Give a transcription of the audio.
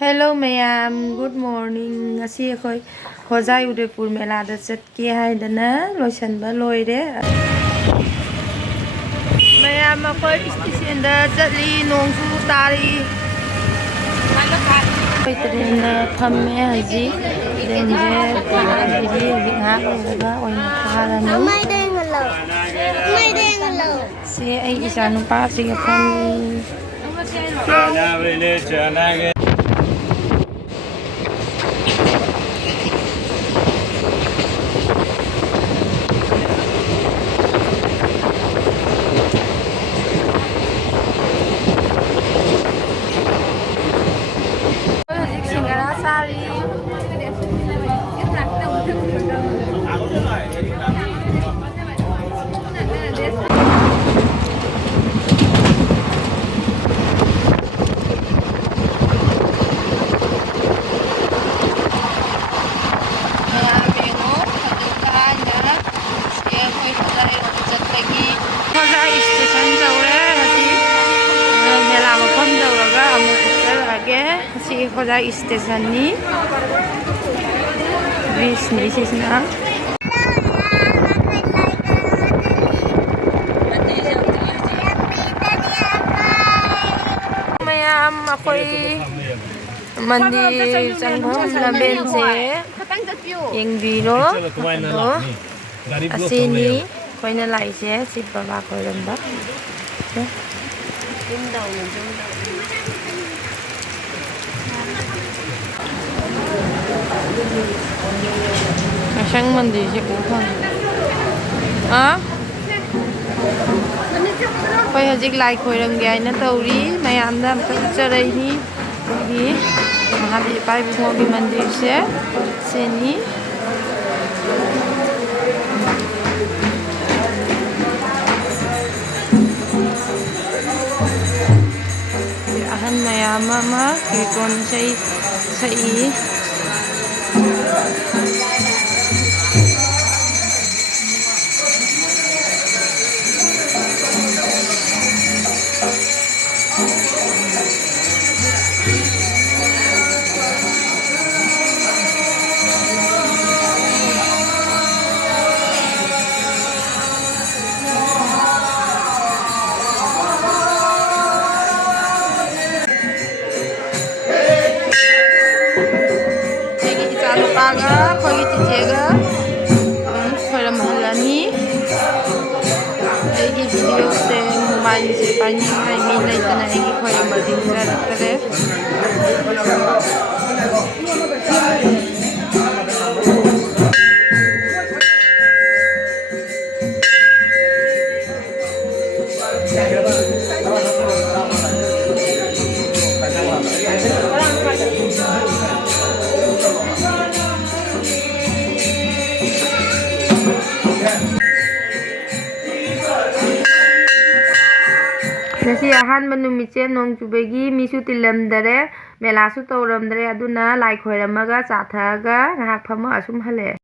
Hello mayam, good morning. Ngasi akhoi Hojai Udaipur mela da chatke haidana loisanba loire. Mayam akhoi station da chatli nongsu tari. Koi train da thamme haji train je diri bingha loga oina tharami. Mai deng alo. Se ai isa nupa singa phani. Hojai station ni bridge ni sisna mayam akoi mandir changhom laben se yengbiro asini koina lai se sip baba koiramba Sang mandi si Ukhang. Koi hajik lai khoirang gai na tauri mayam da charai ni gi mahadev pai bhimo gi mandir se ni ahan mayam ma kirton sai paga khoi chichega khoiram halani egi video se mobile se pani hai mi lai tana egi khoiram bading ra rakare Nasi ahanba numitse nong chubegi misu tilamdare melasu tawramdare aduna lai khoiramaga chatharaga ngahak phama asum hale